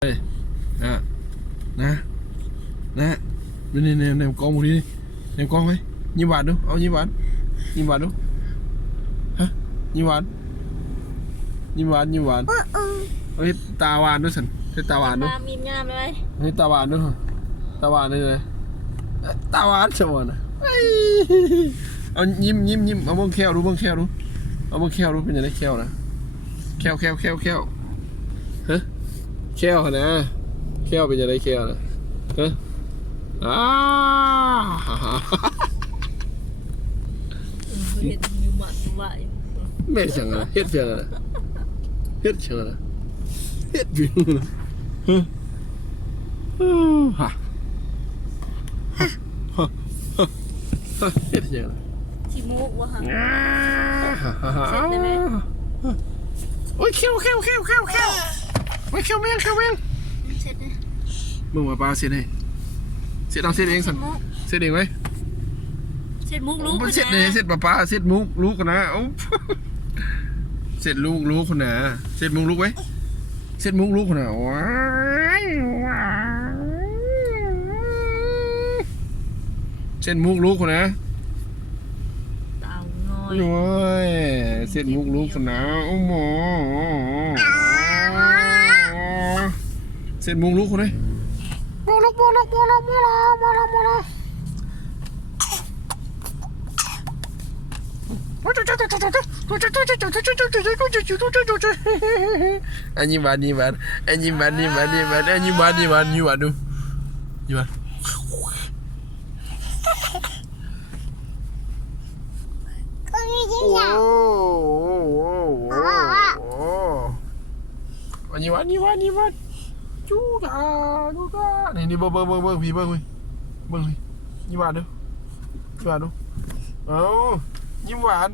นะนะนะดูนี่เนี่ยกองหมูนี่เนี่ยกองไหมยิ้มหวานดูเอายิ้มหวานดูฮะยิ้มหวานเฮ้ยตาหวานด้วยสันเฮ้ยตาหวานด้วยมีงามเลยเฮ้ยตาหวานด้วยตาหวานเลยตาหวานสวรรค์เอายิ้มเอาเบิ้งแควดูเอาเบิ้งแควดูเป็นยังไงแควนะแควเฮ้ยแควนะแควเป็นยังไงแควนะเฮ้ยเห็นอยู่หมัดไหวไม่ใช่ไงเฮ็ดเพียงอะไรเฮ็ดเพียงอะไรเฮ็ดเพียงอะไรฮะเฮ็ดเพียงอะไรชิมุกวะฮะเสร็จได้ไหมโอ้ยเขี้ยวโอ้ยเขี้ยวแม่งเสร็จเลยมึงมาปลาเสร็จให้เสร็จเอาเสร็จเองสันเสร็จเองไหมเสร็จมุกรู้เสร็จเลยเสร็จปลาเสร็จมุกลูกกันนะเสร็จลูกคนน่ะเสร็จมุกลูกไว้เสร็จมุกลูกคนน่ะว้ายเสร็จมุกลูกคนน่ะเต่าน้อยโอ้ยเสร็จมุกลูกคนน่ะโอ้โหเสร็จมุกลูกคนไหนมาละอันนี้บานดูอันนี้บานจูกานี่เบิ้งพี่ยิ้มหวานดูเอายิ้มหวาน